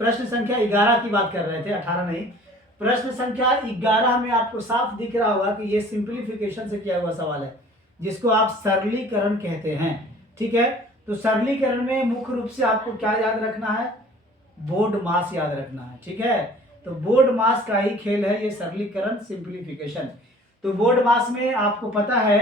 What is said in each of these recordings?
प्रश्न संख्या 11 की बात कर रहे थे, 18 नहीं। प्रश्न संख्या 11 में आपको साफ दिख रहा होगा कि ये सिंप्लीफिकेशन से किया हुआ सवाल है, जिसको आप सरलीकरण कहते हैं। ठीक है, तो सरलीकरण में मुख्य रूप से आपको क्या याद रखना है, बोर्ड मास याद रखना है। ठीक है, तो बोर्ड मास का ही खेल है ये सरलीकरण, सिंप्लीफिकेशन। तो बोर्ड मास में आपको पता है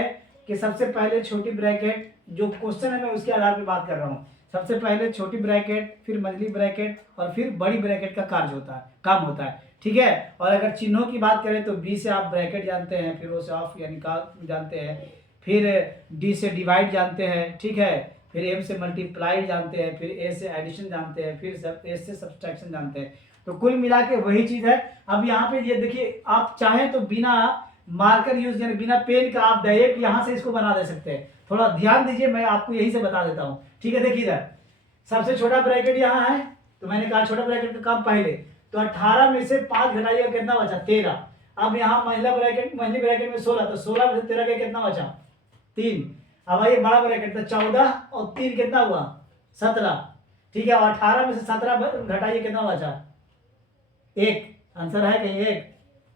कि सबसे पहले छोटी ब्रैकेट, जो क्वेश्चन है मैं उसके आधार पर बात कर रहा हूँ, सबसे पहले छोटी ब्रैकेट, फिर मझली ब्रैकेट और फिर बड़ी ब्रैकेट का कार्य होता है, काम होता है। ठीक है, और अगर चिन्हों की बात करें तो बी से आप ब्रैकेट जानते हैं, फिर ओ से ऑफ यानी का जानते हैं, फिर डी से डिवाइड जानते हैं। ठीक है, फिर एम से मल्टीप्लाइड जानते हैं, फिर ए से एडिशन जानते हैं, फिर एस से सब्सट्रैक्शन जानते हैं। तो कुल मिला के वही चीज है। अब यहाँ पे ये देखिए, आप चाहें तो बिना मार्कर यूज यानी बिना पेन का आप डायरेक्ट यहाँ से इसको बना दे सकते हैं। थोड़ा ध्यान दीजिए, मैं आपको यही से बता देता हूँ। ठीक है, देखिए इधर सबसे छोटा ब्रैकेट यहाँ है, तो मैंने कहा छोटा ब्रैकेट का काम पहले, तो 18 में से 5 घटाइएगा कितना बचा, 13। अब यहाँ मझली ब्रैकेट में 16, तो 16 में से 13 का कितना बचा, 3। अब आइए बड़ा ब्रैकेट, तो 14 और 3 कितना हुआ, 17। ठीक है, और 18 में से 17 घटाइए कितना बचा, 1। आंसर है कहीं, 1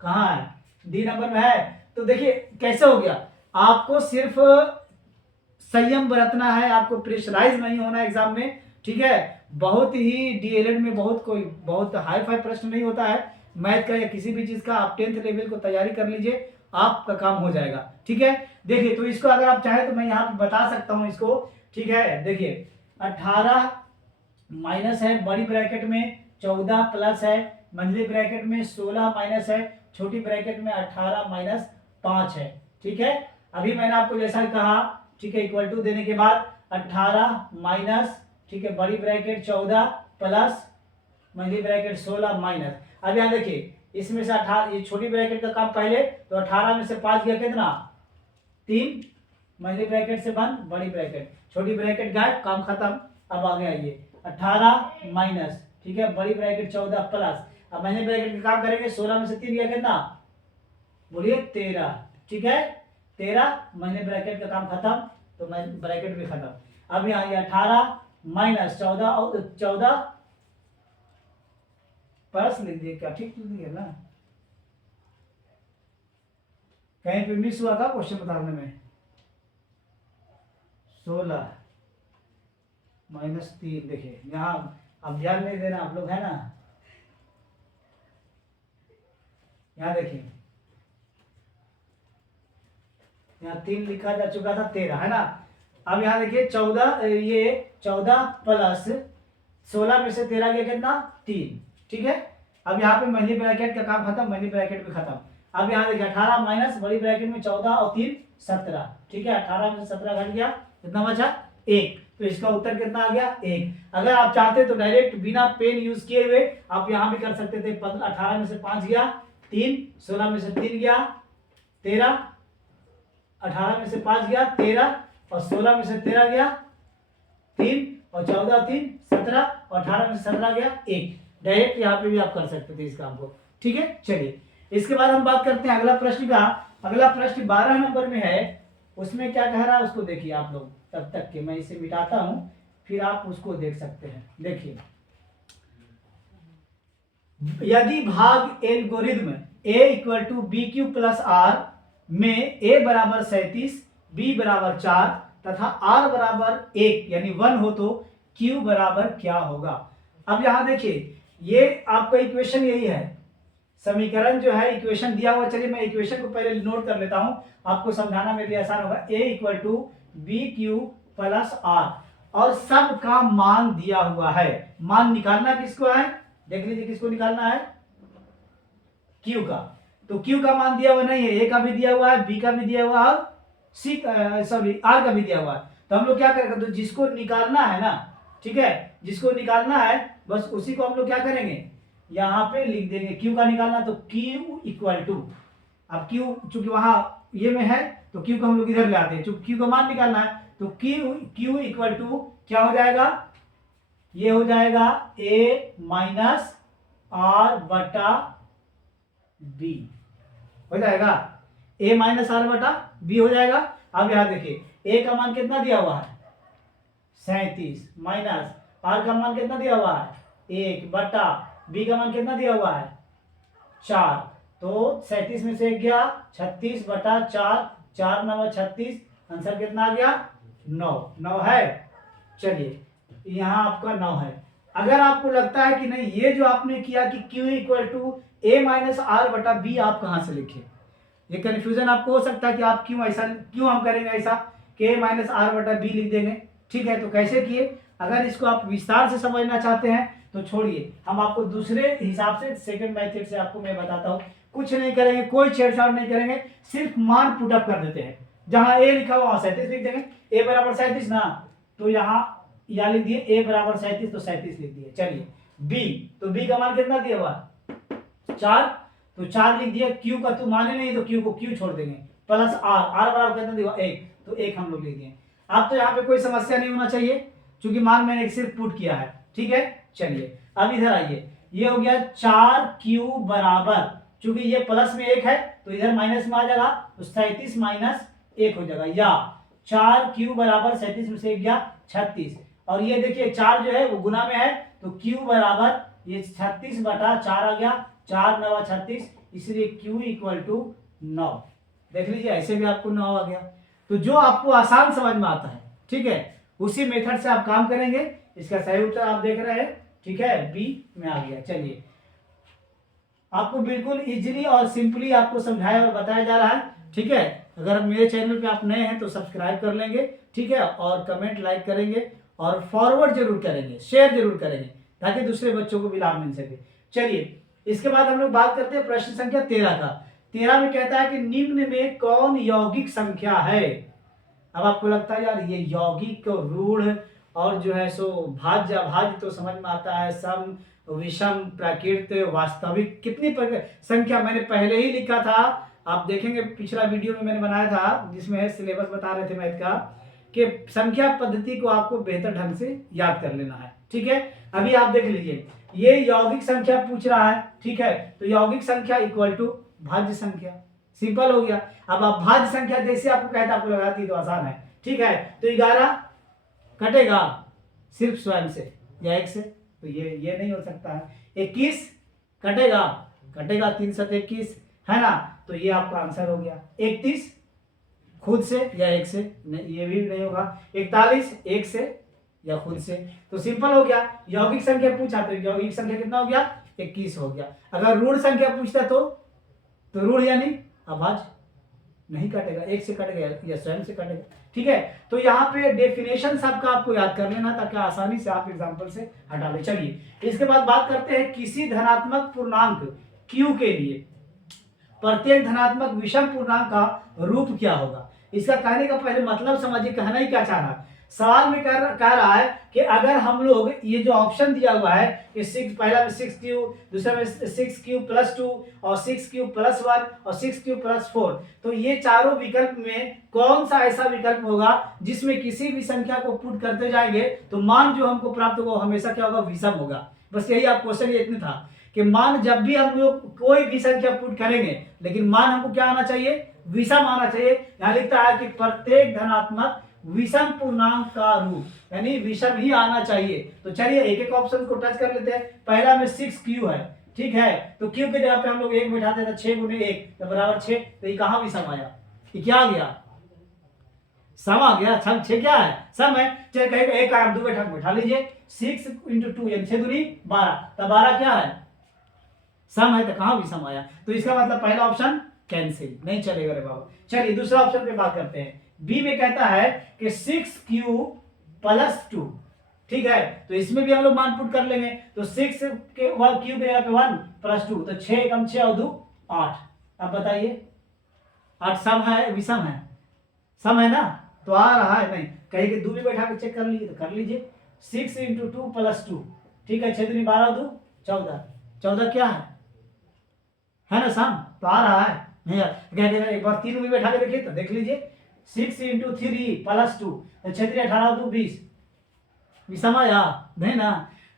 कहाँ है, डी नंबर में है। तो देखिए कैसे हो गया, आपको सिर्फ संयम बरतना है, आपको प्रेशराइज नहीं होना एग्जाम में। ठीक है, बहुत ही डीएलएड में बहुत हाई फाई प्रश्न नहीं होता है मैथ का या किसी भी चीज का। आप 10th लेवल को तैयारी कर लीजिए, आपका काम हो जाएगा। ठीक है, देखिए तो इसको अगर आप चाहें तो मैं यहाँ पे बता सकता हूँ इसको। ठीक है, देखिए 18 माइनस है बड़ी ब्रैकेट में, 14 प्लस है मझली ब्रैकेट में, 16 माइनस है छोटी ब्रैकेट में, 18 माइनस 5 है। ठीक है, अभी मैंने आपको जैसा कहा, ठीक है, इक्वल टू देने के बाद 18 माइनस, ठीक है, बड़ी ब्रैकेट 14 प्लस मझली ब्रैकेट 16 माइनस। अब यहाँ देखिए इसमें से 18, ये छोटी ब्रैकेट का काम पहले, तो 18 में से 5 गया कितना, 3, मझली ब्रैकेट से बंद बड़ी ब्रैकेट, छोटी ब्रैकेट गायब, काम खत्म। अब आ गया ये 18 माइनस, ठीक है, बड़ी ब्रैकेट 14 प्लस, अब मझली ब्रैकेट का काम करेंगे, 16 में से 3 गया कितना, बोलिए 13। ठीक है, 13, महीने ब्रैकेट का काम खत्म, तो ब्रैकेट भी खत्म। अब यहाँ ये 18 माइनस 14 और 14 प्लस लिख दिए, क्या ठीक लिख दिए ना, कहीं पे मिस हुआ था क्वेश्चन बताने में। 16 माइनस 3, देखिए यहाँ अब ध्यान नहीं देना आप लोग, है ना। यहाँ देखिए यहाँ 3 लिखा जा चुका था, 13 है ना। अब यहाँ देखिए 14, ये 14 प्लस 16 में से 13 गया कितना, 3। ठीक है, अब यहाँ पे मझली ब्रैकेट का काम खत्म, मझली ब्रैकेट भी खत्म। अब यहाँ देखिए 18 माइनस बड़ी ब्रैकेट में 14 और 3 17। ठीक है, 18 में से 17 घट गया, कितना बचा, 1। तो इसका उत्तर कितना आ गया, 1। अगर आप चाहते तो डायरेक्ट बिना पेन यूज किए हुए आप यहाँ भी कर सकते थे। 18 में से 5 गया 3, 16 में से 3 गया 13, 18 में से 5 गया 13, और 16 में से 13 गया 3, और 14 3 17, और 18 में से 17 गया 1। डायरेक्ट यहाँ पे भी आप कर सकते थे इस काम को। ठीक है, चलिए इसके बाद हम बात करते हैं अगला प्रश्न का। अगला प्रश्न 12 नंबर में है, उसमें क्या कह रहा है उसको देखिए आप लोग, तब तक के मैं इसे मिटाता हूं, फिर आप उसको देख सकते हैं। देखिए, यदि भाग algorithm a equal to B Q plus R में a बराबर 37, b बराबर 4 तथा r बराबर 1 यानी 1 हो तो q बराबर क्या होगा। अब यहां देखिए ये आपका इक्वेशन यही है, समीकरण जो है इक्वेशन दिया हुआ। चलिए मैं इक्वेशन को पहले नोट कर लेता हूं, आपको समझाना मेरे लिए आसान होगा। a equal to B Q plus R, और सब का मान दिया हुआ है। मान निकालना किसको है, देख लीजिए किसको निकालना है, Q का। तो Q का मान दिया हुआ नहीं है, A का भी दिया हुआ है, B का भी दिया हुआ है, और R का भी दिया हुआ है। तो हम लोग क्या करेंगे, तो जिसको निकालना है ना, ठीक है, जिसको निकालना है बस उसी को हम लोग क्या करेंगे, यहाँ पे लिख देंगे। Q का निकालना तो Q इक्वल टू, अब Q चूंकि वहां ये में है तो Q को हम लोग इधर ले आते हैं, चूंकि Q का मान निकालना है तो Q इक्वल टू क्या हो जाएगा, ये हो जाएगा A माइनस R बटा B हो जाएगा, A माइनस R बटा B हो जाएगा। अब यहां देखिए A का मान कितना दिया हुआ है 37, माइनस R का मान कितना दिया हुआ है 1 बटा बी का मान कितना दिया हुआ है 4, तो 37 में से 1 गया 36 बटा 4, 4 9 36, आंसर कितना आ गया 9। 9 है। चलिए यहाँ आपका 9 है। अगर आपको लगता है कि नहीं ये जो आपने किया कि Q equal to A minus R बटा बी, आप कहाँ से लिखे, ये कंफ्यूजन आपको हो सकता है कि आप क्यों हम करेंगे ऐसा कि ए माइनस आर बटा बी लिख देंगे। ठीक है, तो कैसे किए, अगर इसको आप विस्तार से समझना चाहते हैं तो छोड़िए, हम आपको दूसरे हिसाब से सेकंड मेथड से आपको मैं बताता हूँ। कुछ नहीं करेंगे, कोई छेड़छाड़ नहीं करेंगे, सिर्फ मान पुटअप कर देते हैं। जहां ए लिखा हुआ 37 लिख देंगे, ए बराबर 37 ना, तो यहाँ लिख दिए ए बराबर 37, तो 37 लिख दिए। चलिए बी, तो बी का मान कितना दिया हुआ 4, तो 4 लिख दिया। क्यू का तो माने नहीं, तो क्यू को क्यू छोड़ देंगे, प्लस आर, आर बराबर कितना दिया 1, तो 1 हम लोग लिख दिए। अब तो यहाँ पे कोई समस्या नहीं होना चाहिए क्योंकि मान मैंने सिर्फ पुट किया है। ठीक है, चलिए अब इधर आइए, ये हो गया 4Q बराबर, चूंकि ये प्लस में 1 है तो इधर माइनस में आ जाएगा, तो 37 माइनस 1 हो जाएगा, या 4Q बराबर 37 में से 1 गया 36, और ये देखिए 4 जो है वो गुना में है, तो Q बराबर ये 36 बटा 4 आ गया, 4 9 36, इसलिए Q इक्वल टू 9। देख लीजिए ऐसे भी आपको 9 आ गया। तो जो आपको आसान समझ में आता है, ठीक है, उसी मेथड से आप काम करेंगे। इसका सही उत्तर आप देख रहे हैं, ठीक है, बी में आ गया। चलिए आपको बिल्कुल इजीली और सिंपली आपको समझाया और बताया जा रहा है। ठीक है, अगर मेरे चैनल पे आप नए हैं तो सब्सक्राइब कर लेंगे, ठीक है, और कमेंट लाइक करेंगे और फॉरवर्ड जरूर करेंगे, शेयर जरूर करेंगे ताकि दूसरे बच्चों को भी लाभ मिल सके। चलिए इसके बाद हम लोग बात करते हैं प्रश्न संख्या 13 का। 13 में कहता है कि निम्न में कौन यौगिक संख्या है। अब आपको लगता है यार ये यौगिक रूढ़ और जो है सो भाज्य अभाज्य तो समझ में आता है, सम विषम प्राकृत वास्तविक, कितनी संख्या मैंने पहले ही लिखा था। आप देखेंगे पिछला वीडियो में मैंने बनाया था जिसमें सिलेबस बता रहे थे मैथ का कि संख्या पद्धति को आपको बेहतर ढंग से याद कर लेना है। ठीक है, अभी आप देख लीजिए ये यौगिक संख्या पूछ रहा है। ठीक है, तो यौगिक संख्या इक्वल टू भाज्य संख्या, सिंपल हो गया। अब आप भाज्य संख्या जैसे आपको कहता आपको लगाती तो आसान है। ठीक है, तो 11 कटेगा सिर्फ स्वयं से या 1 से, तो ये नहीं हो सकता है। 21 कटेगा 3 7 21 है ना, तो ये आपका आंसर हो गया। 31 खुद से या 1 से, नहीं ये भी नहीं होगा। 41 1 से या खुद से, तो सिंपल हो गया। यौगिक संख्या पूछा तो यौगिक संख्या कितना हो गया 21 हो गया। अगर ऋण संख्या पूछता तो ऋण यानी अभाज्य नहीं कटेगा, 1 से कटेगा या स्वयं से कटेगा। ठीक है, तो यहाँ पे डेफिनेशन सबका आपको याद कर लेना ताकि आसानी से आप एग्जांपल से हटा ले। चलिए इसके बाद बात करते हैं किसी धनात्मक पूर्णांक Q के लिए प्रत्येक धनात्मक विषम पूर्णांक का रूप क्या होगा। इसका कहने का पहले मतलब समझिए, कहना ही क्या चाह रहा है। सवाल में कह रहा है कि अगर हम लोग ये जो ऑप्शन दिया हुआ है कि 6, पहला में 6Q, दूसरा में 6Q प्लस 2 और 6Q प्लस 1 और 6Q प्लस 4, तो ये चारों विकल्प में कौन सा ऐसा विकल्प होगा जिसमें किसी भी संख्या को पुट करते जाएंगे तो मान जो हमको प्राप्त होगा हमेशा क्या होगा, विषम होगा। बस यही आप क्वेश्चन ये इतना था कि मान जब भी हम लोग कोई भी संख्या पुट करेंगे लेकिन मान हमको क्या आना चाहिए, विषम आना चाहिए। यहाँ लिखता है कि प्रत्येक धनात्मक विषम पूर्णांक का रूप, यानी विषम ही आना चाहिए। तो चलिए एक एक ऑप्शन को टच कर लेते हैं। पहला में 6Q है, ठीक है, तो Q के जगह पे हम लोग 1 बैठाते हैं, 6 गुने 1 तो बराबर 6, तो ये कहाँ विषम आया, ये क्या आ गया, सम आ गया। 6 क्या है, सम है। चलिए कहेगा 1 का आप 2 बैठा लीजिए, 6 × 2 यानी 6 दूनी 12, तो 12 क्या है, सम है, तो कहाँ विषम आया। तो इसका मतलब पहला ऑप्शन कैंसिल, नहीं चलेगा रे बाबा। चलिए दूसरा ऑप्शन पे बात करते हैं। बी में कहता है कि 6Q प्लस 2, ठीक है, तो इसमें भी हम लोग मान पुट कर लेंगे। तो 6 के Q के जगह पे 1 प्लस 2, तो 6 कम 6 और 2 8। अब बताइए 8 सम है विषम है, सम है ना, तो आ रहा है नहीं, कहीं के 2 भी बैठा के चेक कर लीजिए, तो कर लीजिए। 6 × 2 प्लस 2, ठीक है, 6 दूनी 12 2 14, 14 क्या है ना सम, तो आ रहा है नहीं। एक बार 3 भी बैठा के देखिए तो देख लीजिए, 6 × 3 प्लस 2, तो 6 3 18 2 20, विषम आया नहीं ना,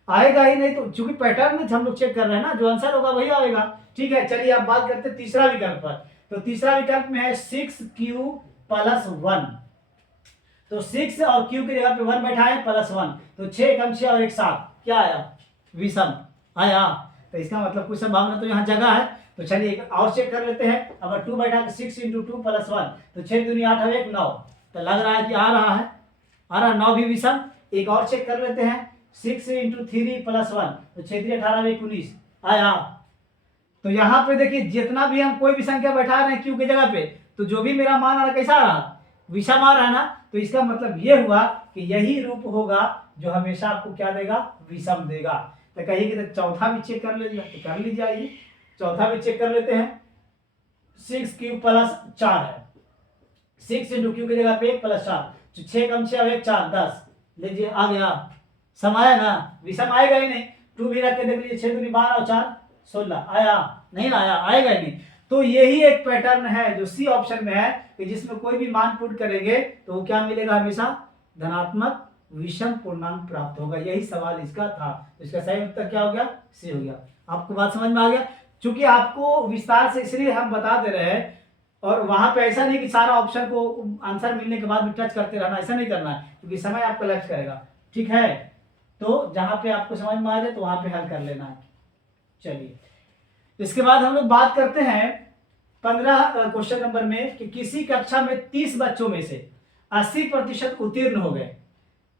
आएगा ही नहीं। तो चूंकि पैटर्न में हम लोग चेक कर रहे हैं ना, जो आंसर होगा वही आएगा। ठीक है, चलिए आप बात करते हैं तीसरा विकल्प पर। तो तीसरा विकल्प में है 6Q प्लस 1, तो 6 और Q की जगह पे 1 बैठा है प्लस 1, तो 6 कम 6 और 1 7, क्या आया विषम आया। तो इसका मतलब कुछ संभावना तो यहाँ जगह है। तो चलिए एक और चेक कर लेते हैं। अगर 2 बैठा 6 इंटू 2 प्लस 1 तो 6 दूनी 8 और 1 9। तो लग रहा है कि आ रहा 9 भी विषम। एक और चेक कर लेते हैं 6 इंटू 3 प्लस 1 तो 6 3 18 19 आया। तो यहाँ पे देखिए जितना भी हम कोई भी संख्या बैठा रहे हैं क्यू की जगह पे तो जो भी मेरा मान आ रहा कैसा आ रहा विषम आ रहा है ना। तो इसका मतलब ये हुआ कि यही रूप होगा जो हमेशा आपको क्या देगा विषम देगा। तो कहिए कि चौथा भी चेक कर लीजिए तो कर लीजिए। आइए चौथा भी चेक कर लेते हैं। 6 क्यू प्लस 4 है 6 इंटू क्यू की जगह पे 1 प्लस 4 तो 6 कम 6 1 4 10 लीजिए आ गया समाया ना विषम आएगा ही नहीं। 2 भी रख के देख लीजिए 6 दूनी 12 और 4 16 आया नहीं आया आएगा ही नहीं। तो यही एक पैटर्न है जो सी ऑप्शन में है कि जिसमें कोई भी मान पुट करेंगे तो वो क्या मिलेगा हमेशा धनात्मक विषम पूर्णांक प्राप्त होगा। यही सवाल इसका था। इसका सही उत्तर क्या हो गया सी हो गया। आपको बात समझ में आ गया। चूंकि आपको विस्तार से इसलिए हम बता दे रहे हैं और वहां पे ऐसा नहीं कि सारा ऑप्शन को आंसर मिलने के बाद भी टच करते रहना ऐसा नहीं करना है क्योंकि समय आपका लक्ष्य करेगा। ठीक है तो जहां पे आपको समझ में आ जाए तो वहां पे हल कर लेना है। चलिए इसके बाद हम लोग बात करते हैं 15 क्वेश्चन नंबर में कि किसी कक्षा में 30 बच्चों में से 80% उत्तीर्ण हो गए।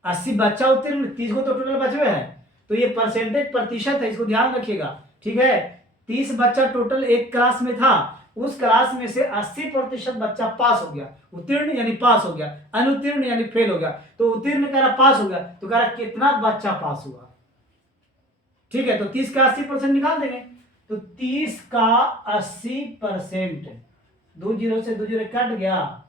80 बच्चा उत्तीर्ण 30 को तो टोटल बचे हैं तो ये परसेंटेज प्रतिशत है इसको ध्यान रखिएगा। ठीक है 30 बच्चा टोटल एक क्लास में था उस क्लास में से 80% बच्चा पास हो गया। उत्तीर्ण यानी पास हो गया अनुत्तीर्ण यानी फेल हो गया। तो उत्तीर्ण कह रहा पास हो गया तो कह रहा कितना बच्चा पास हुआ। ठीक है तो 30 का 80% निकाल देंगे तो 30 का 80% 2 जीरो से 2 जीरो कट गया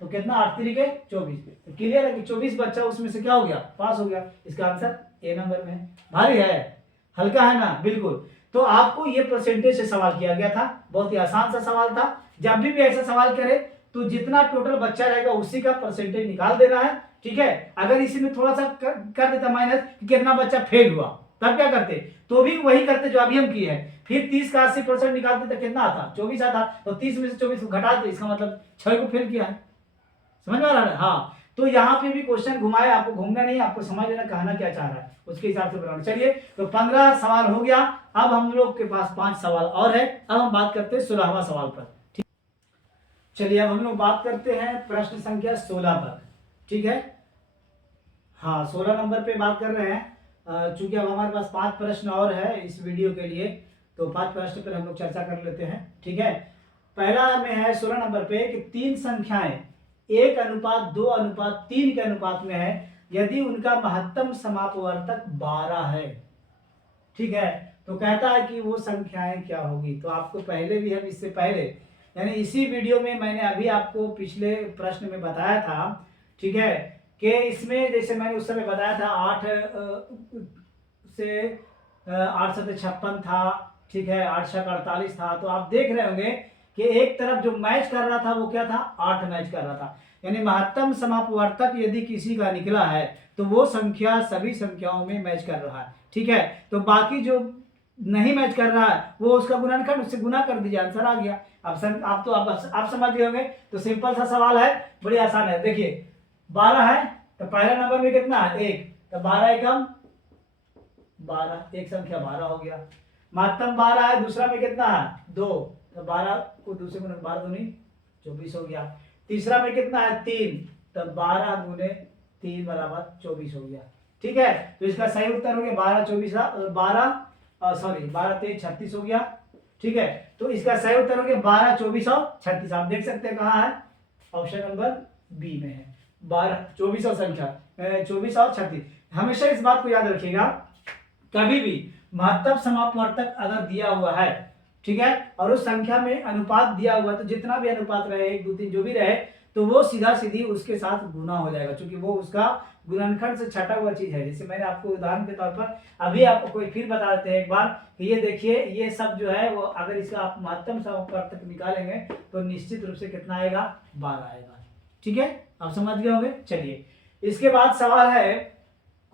तो कितना 8 3 के 24। तो क्लियर है कि 24 बच्चा उसमें से क्या हो गया पास हो गया। इसका आंसर ए नंबर में है। भारी है हल्का है ना बिल्कुल। तो आपको ये परसेंटेज से सवाल किया गया था बहुत ही आसान सा सवाल था। जब भी ऐसा सवाल करे तो जितना टोटल बच्चा रहेगा उसी का परसेंटेज निकाल देना है। ठीक है अगर इसी में थोड़ा सा कर देता माइनस कि कितना बच्चा फेल हुआ तब क्या करते तो भी वही करते जो अभी हम किए हैं। फिर 30 का 80% निकालते तो कितना आता 24 आता। तो 30 में से 24 को घटा दो इसका मतलब 6 को फेल किया है। समझ में आ रहा है हाँ। तो यहाँ पे भी क्वेश्चन घुमाए आपको घूमना नहीं आपको समझ लेना कहना क्या चाह रहा है उसके हिसाब से बनाना। चलिए तो 15 सवाल हो गया। अब हम लोग के पास 5 सवाल और है। अब हम बात करते हैं 16वां सवाल पर। ठीक चलिए अब हम लोग बात करते हैं प्रश्न संख्या 16 पर। ठीक है हाँ 16 नंबर पे बात कर रहे हैं। चूंकि अब हमारे पास 5 प्रश्न और है इस वीडियो के लिए तो 5 प्रश्न पर हम लोग चर्चा कर लेते हैं। ठीक है पहला में है 16 नंबर पे कि 3 संख्याएं 1:2:3 के अनुपात में है यदि उनका महत्तम समापवर्तक 12 है। ठीक है तो कहता है कि वो संख्याएं क्या होगी। तो आपको पहले भी हम इससे पहले यानी इसी वीडियो में मैंने अभी आपको पिछले प्रश्न में बताया था। ठीक है कि इसमें जैसे मैंने उस समय बताया था 8 से 8 7 56 था। ठीक है 8 6 48 था। तो आप देख रहे होंगे कि एक तरफ जो मैच कर रहा था वो क्या था 8 मैच कर रहा था। यानी महत्तम समापवर्तक यदि किसी का निकला है तो वो संख्या सभी संख्याओं में मैच कर रहा है। ठीक है तो बाकी जो नहीं मैच कर रहा है वो उसका गुणनखंड उससे गुना कर दीजिए आंसर आ गया। आप तो आप समझ गए होंगे। तो सिंपल सा सवाल है बड़ी आसान है। देखिए 12 है तो पहला नंबर में कितना है 1 तो 12 एकम 12 एक संख्या 12 हो गया। महत्तम 12 है दूसरा में कितना है 2 तो 12 को दूसरे गुना 12 दूनी 24 हो गया। तीसरा में कितना है 3 तो 12 गुने 3 बराबर 24 हो गया। ठीक है तो इसका सही उत्तर हो गया 12 3 36 हो गया। ठीक है तो इसका सही उत्तर हो गया 12 24 और 36। आप देख सकते हैं कहाँ है ऑप्शन नंबर बी में है 12 24 और संख्या 24 और 36। हमेशा इस बात को याद रखिएगा कभी भी महत्तम समापवर्तक अगर दिया हुआ है ठीक है और उस संख्या में अनुपात दिया हुआ है तो जितना भी अनुपात रहे 1 2 3 जो भी रहे तो वो सीधा सीधी उसके साथ गुना हो जाएगा क्योंकि वो उसका गुणनखंड से छटा हुआ चीज है। जैसे मैंने आपको उदाहरण के तौर पर अभी आपको कोई फिर बता देते हैं एक बार कि ये देखिए ये सब जो है वो अगर इसका आप महत्तम समापवर्तक निकालेंगे तो निश्चित रूप से कितना आएगा 12 आएगा। ठीक है आप समझ गए होंगे। चलिए इसके बाद सवाल है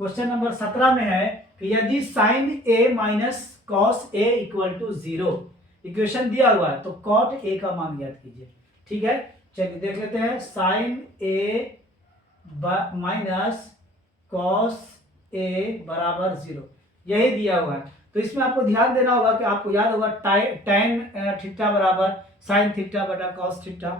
क्वेश्चन नंबर 17 में है कि यदि sine A minus cos A equal to 0 equation दिया हुआ है तो कॉट ए का मान ज्ञात कीजिए। ठीक है चलिए देख लेते हैं साइन ए माइनस कॉस ए बराबर 0 यही दिया हुआ है। तो इसमें आपको ध्यान देना होगा कि आपको याद होगा tan थीटा बराबर साइन थीटा बटा कॉस थीटा,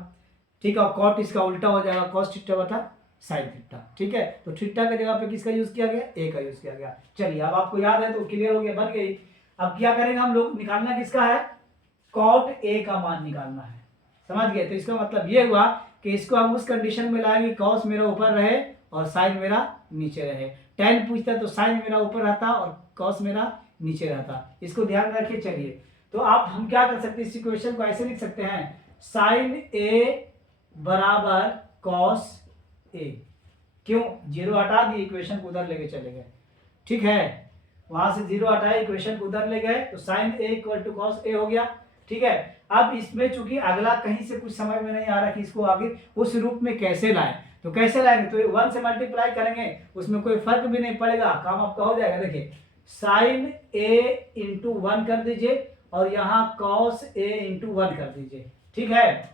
ठीक है। और कॉट इसका उल्टा हो जाएगा कॉस थीटा बटा साइन थीटा, ठीक है। तो थीटा की जगह पे किसका यूज किया गया, ए का यूज किया गया। चलिए अब आपको याद है तो क्लियर हो गया, बन गई। अब क्या करेंगे हम लोग, निकालना किसका है, कॉट ए का मान निकालना है, समझ गए। तो इसका मतलब ये हुआ कि इसको हम उस कंडीशन में लाएंगे कॉस मेरा ऊपर रहे और साइन मेरा नीचे रहे। tan पूछता तो साइन मेरा ऊपर रहता और कॉस मेरा नीचे रहता, इसको ध्यान में रखिए। चलिए तो आप हम क्या कर सकते हैं, इस इक्वेशन को ऐसे लिख सकते हैं, साइन ए बराबर कॉस ए। क्यों, जीरो हटा दिए, इक्वेशन को उधर लेके चले गए, ठीक है। वहां से जीरो हटाए, इक्वेशन को उधर ले गए, तो sine A equal to cos A हो गया, ठीक है। अब इसमें चूंकि अगला कहीं से कुछ समझ में नहीं आ रहा कि इसको आगे उस रूप में कैसे लाएं, तो कैसे लाएंगे, तो 1 से मल्टीप्लाई करेंगे, उसमें कोई फर्क भी नहीं पड़ेगा, काम आपका हो जाएगा। देखिए साइन ए इंटू 1 कर दीजिए और यहाँ कॉस ए इंटू 1 कर दीजिए, ठीक है।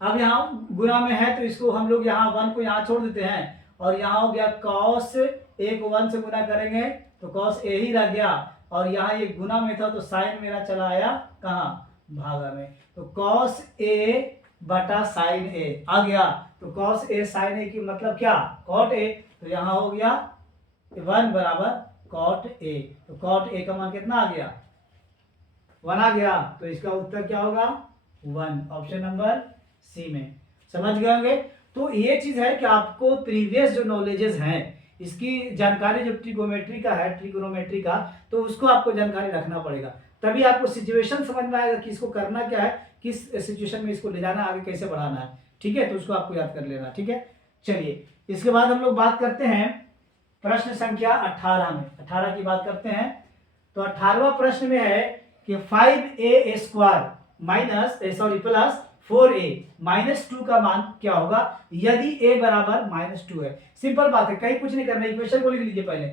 अब यहाँ गुना में है तो इसको हम लोग यहाँ 1 को यहाँ छोड़ देते हैं और यहाँ हो गया कॉस ए को 1 से गुना करेंगे तो कॉस ए ही रह गया, और यहाँ ये गुना में था तो साइन मेरा चला आया कहाँ, भागा में। तो कॉस ए बटा साइन ए आ गया, तो कॉस ए साइन ए की मतलब क्या, कॉट ए। तो यहाँ हो गया 1 बराबर कॉट ए, तो कॉट ए का मान कितना आ गया, 1 आ गया। तो इसका उत्तर क्या होगा, 1, ऑप्शन नंबर सी में। समझ गए होंगे। तो ये चीज है कि आपको प्रीवियस जो नॉलेजेस हैं इसकी जानकारी, जो ट्रिगोमेट्री का है, ट्रिगोनोमेट्री का, तो उसको आपको जानकारी रखना पड़ेगा, तभी आपको सिचुएशन समझ में आएगा कि इसको करना क्या है, किस सिचुएशन में इसको ले जाना, आगे कैसे बढ़ाना है, ठीक है। तो उसको आपको याद कर लेना, ठीक है। चलिए इसके बाद हम लोग बात करते हैं प्रश्न संख्या 18 में, 18 की बात करते हैं। तो 18वां प्रश्न में है कि 5a square minus plus 4a minus 2 का मान क्या होगा यदि a बराबर -2 है। सिंपल बात है, कहीं कुछ नहीं करना, इक्वेशन को लिख लीजिए पहले,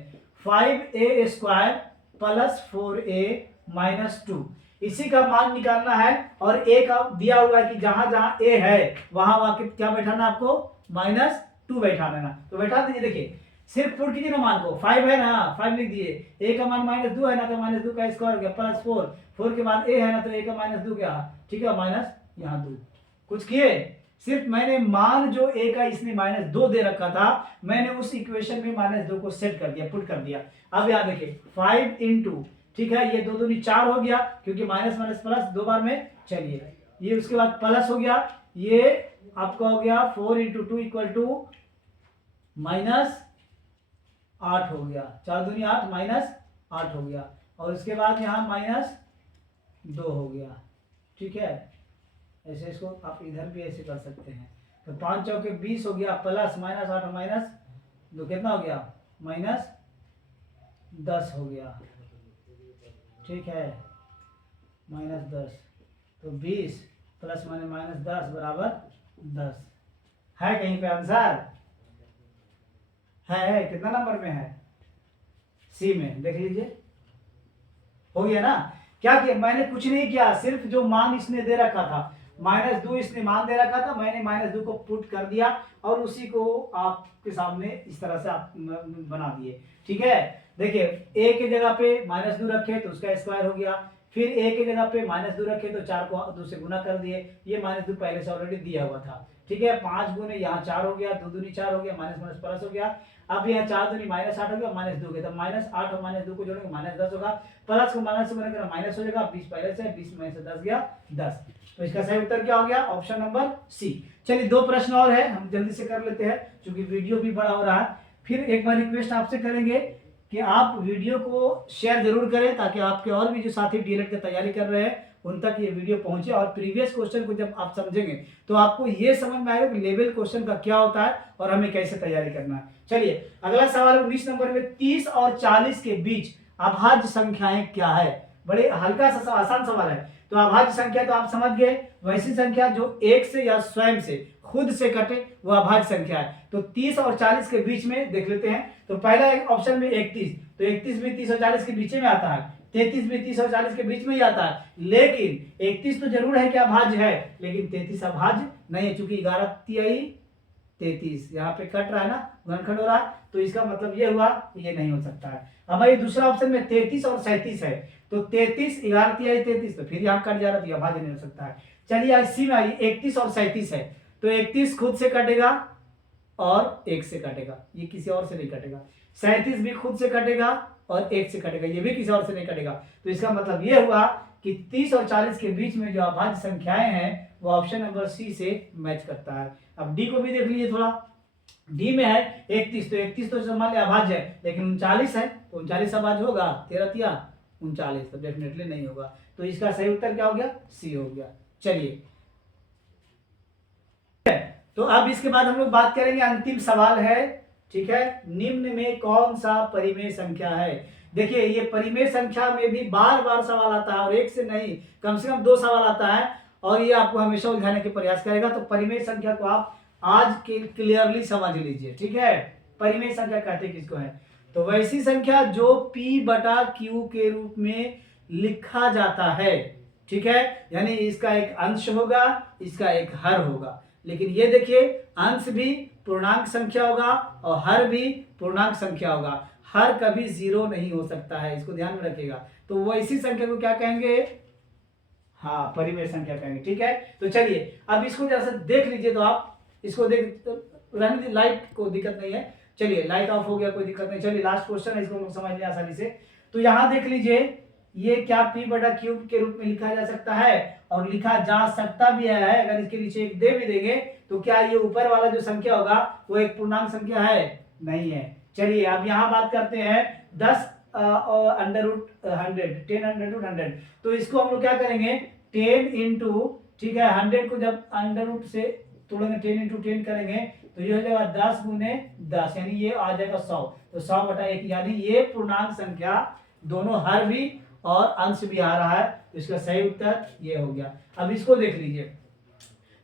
5a square plus 4a minus 2, इसी का मान निकालना है। और a का दिया हुआ है कि जहां जहां a है वहां वहां क्या बैठाना आपको, -2 बैठा देना। तो बैठा दीजिए, देखिए सिर्फ पुट कीजिए ना मान को, 5 है ना, 5 लिख दिए, a का मान -2 है ना, तो -2 का स्क्वायर हो गया प्लस 4 के बाद a है ना, तो a का -2 क्या, ठीक है, माइनस यहाँ 2। कुछ किए, सिर्फ मैंने मान जो a का इसने -2 दे रखा था, मैंने उस इक्वेशन में -2 को सेट कर दिया, पुट कर दिया। अब यहाँ देखिए 5 इंटू, ठीक है, ये 2 दूनी 4 हो गया, क्योंकि माइनस माइनस प्लस 2 बार में, चलिए ये उसके बाद प्लस हो गया, ये आपका हो गया 4 इंटू 2 इक्वल टू -8 हो गया, 4 दूनी 8 -8 हो गया, और उसके बाद यहाँ -2 हो गया, ठीक है। ऐसे इसको आप इधर भी ऐसे कर सकते हैं। तो 5 चौके 20 हो गया, प्लस -8 -2 कितना हो गया, -10 हो गया, ठीक है, -10। तो 20 प्लस -10 बराबर 10 है, कहीं पे आंसर है, कितना नंबर में है, सी में, देख लीजिए, हो गया ना। क्या किया, मैंने कुछ नहीं किया, सिर्फ जो मान इसने दे रखा था -2 इसने मान दे रखा था, मैंने -2 को पुट कर दिया और उसी को आपके सामने इस तरह से आप बना दिए, ठीक है। देखिए a के जगह पे -2 रखे तो उसका स्क्वायर हो गया, फिर a के जगह पे -2 रखे तो 4 को 2 से गुना कर दिए, ये -2 पहले से ऑलरेडी दिया हुआ था, ठीक है। 5 गुने यहाँ 4 हो गया, 2 दूनी 4 हो गया, माइनस माइनस प्लस हो गया। अब यहाँ 4 दूनी -8 हो गया, -2 हो गया, तो -8 और -2 को जोड़ेंगे -10 होगा, प्लस को माइनस से गुना करें माइनस हो जाएगा, 20 पहले से, 20 में से 10 गया 10। तो इसका सही उत्तर क्या हो गया, ऑप्शन नंबर सी। चलिए 2 प्रश्न और है, हम जल्दी से कर लेते हैं क्योंकि वीडियो भी बड़ा हो रहा है। फिर एक बार रिक्वेस्ट आपसे करेंगे कि आप वीडियो को शेयर जरूर करें ताकि आपके और भी जो साथी डीएलएड की तैयारी कर रहे हैं उन तक ये वीडियो पहुंचे, और प्रीवियस क्वेश्चन को जब आप समझेंगे तो आपको ये समझ में आएगा कि लेवल क्वेश्चन का क्या होता है और हमें कैसे तैयारी करना है। चलिए अगला सवाल 19 नंबर में 30 और 40 के बीच अभाज्य संख्याएं क्या है। बड़े हल्का सा आसान सवाल है। तो अभाज्य संख्या तो आप समझ गए, वैसी संख्या जो एक से या स्वयं से खुद से कटे वो अभाज्य संख्या है। तो 30 और 40 के बीच में देख लेते हैं। तो पहला एक ऑप्शन में 31, तो 31 भी 30 और 40 के बीच में आता है, 33 भी 30 और 40 के बीच में ही आता है, लेकिन 31 तो जरूर है कि अभाज्य है, लेकिन 33 अभाज्य नहीं है, चूंकि 11 तिहाई 33 यहाँ पे कट रहा है ना, गुणनखंड हो रहा है, तो इसका मतलब ये हुआ ये नहीं हो सकता है। हमारे दूसरा ऑप्शन में 33 और 37 है, तो 33 11 तिहाई 33, तो फिर यहाँ कट जा रहा, तो यह भाज्य नहीं हो सकता है। चलिए इसी में आइए 31 और 37 है, तो 31 खुद से कटेगा और 1 से कटेगा, ये किसी और से नहीं कटेगा। 37 भी खुद से कटेगा और 1 से कटेगा, ये भी किसी और से नहीं कटेगा। तो इसका मतलब ये हुआ कि 30 और 40 के बीच में जो अभाज्य संख्याएं हैं वो ऑप्शन नंबर सी से मैच करता है। अब डी को भी देख लीजिए थोड़ा, डी में है 31, तो 31 तो मान लिया अभाज्य है, लेकिन 39 है, तो 39 अभाज्य होगा, 13 तिया 39, तो डेफिनेटली नहीं होगा। तो इसका सही उत्तर क्या हो गया, सी हो गया। चलिए तो अब इसके बाद हम लोग बात करेंगे, अंतिम सवाल है, ठीक है, निम्न में कौन सा परिमेय संख्या है। देखिए ये परिमेय संख्या में भी बार बार सवाल आता है, और एक से नहीं कम से कम 2 सवाल आता है, और ये आपको हमेशा उलझाने के प्रयास करेगा। तो परिमेय संख्या को आप आज के क्लियरली समझ लीजिए, ठीक है। परिमेय संख्या कहते किसको है, तो वैसी संख्या जो P बटा Q के रूप में लिखा जाता है, ठीक है, यानी इसका एक अंश होगा, इसका एक हर होगा, लेकिन ये देखिए अंश भी पूर्णांक संख्या होगा और हर भी पूर्णांक संख्या होगा, हर कभी 0 नहीं हो सकता है, इसको ध्यान में रखिएगा। तो वो इसी संख्या को क्या कहेंगे, हाँ परिमेय संख्या कहेंगे, ठीक है। तो चलिए अब इसको जरा सा देख लीजिए, तो आप इसको देख रहने दीजिए, लाइट को दिक्कत नहीं है, चलिए लाइट ऑफ हो गया कोई दिक्कत नहीं। चलिए लास्ट क्वेश्चन है, इसको हम लोग समझ लें आसानी से। तो यहाँ देख लीजिए ये क्या P बटा Q के रूप में लिखा जा सकता है, और लिखा जा सकता भी है। अगर इसके नीचे एक दे भी देंगे तो क्या ये ऊपर वाला जो संख्या होगा वो एक पूर्णांक संख्या है, नहीं है। चलिए अब यहाँ बात करते हैं 10 अंडर रूट 100, 10 अंडर रूट 100, तो इसको हम लोग क्या करेंगे 10 इंटू, ठीक है, 100 को जब अंडर रूट से तोड़ेंगे 10 इंटू 10 करेंगे तो ये हो जाएगा 10 गुने 10, यानी ये आ जाएगा 100, तो 100 बटा 1, यानी ये पूर्णांक संख्या दोनों हर भी और अंश भी आ रहा है, तो इसका सही उत्तर ये हो गया। अब इसको देख लीजिए,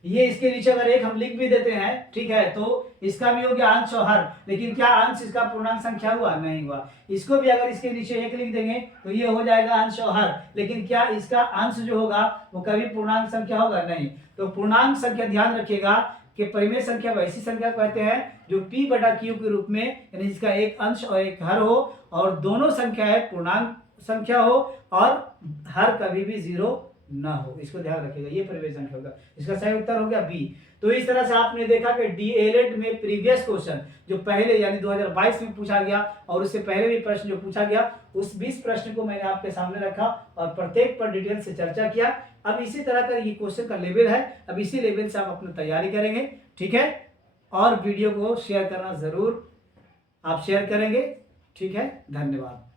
ये इसके नीचे अगर एक हम लिख भी देते हैं, ठीक है, तो इसका भी हो गया अंश और हर, लेकिन क्या अंश इसका पूर्णांक संख्या हुआ, नहीं हुआ। इसको भी अगर इसके नीचे एक लिख देंगे तो ये हो जाएगा अंश और हर, लेकिन क्या इसका अंश जो होगा वो कभी पूर्णांक संख्या होगा, नहीं। तो पूर्णांक संख्या ध्यान रखिएगा कि परिमेय संख्या वैसी संख्या कहते हैं जो P बटा Q के रूप में, यानी इसका एक अंश और एक हर हो, और दोनों संख्याएं पूर्णांक संख्या हो और हर कभी भी 0 ना हो, इसको ध्यान रखिएगा, ये परिमेय संख्या होगा। इसका सही उत्तर हो गया बी। तो इस तरह से आपने देखा कि डीएलएड में प्रीवियस क्वेश्चन जो पहले यानी 2022 में पूछा गया, और उससे पहले भी प्रश्न जो पूछा गया, उस 20 प्रश्न को मैंने आपके सामने रखा और प्रत्येक पर डिटेल से चर्चा किया। अब इसी तरह का ये क्वेश्चन का लेवल है, अब इसी लेवल से आप अपनी तैयारी करेंगे, ठीक है। और वीडियो को शेयर करना जरूर आप शेयर करेंगे, ठीक है। धन्यवाद।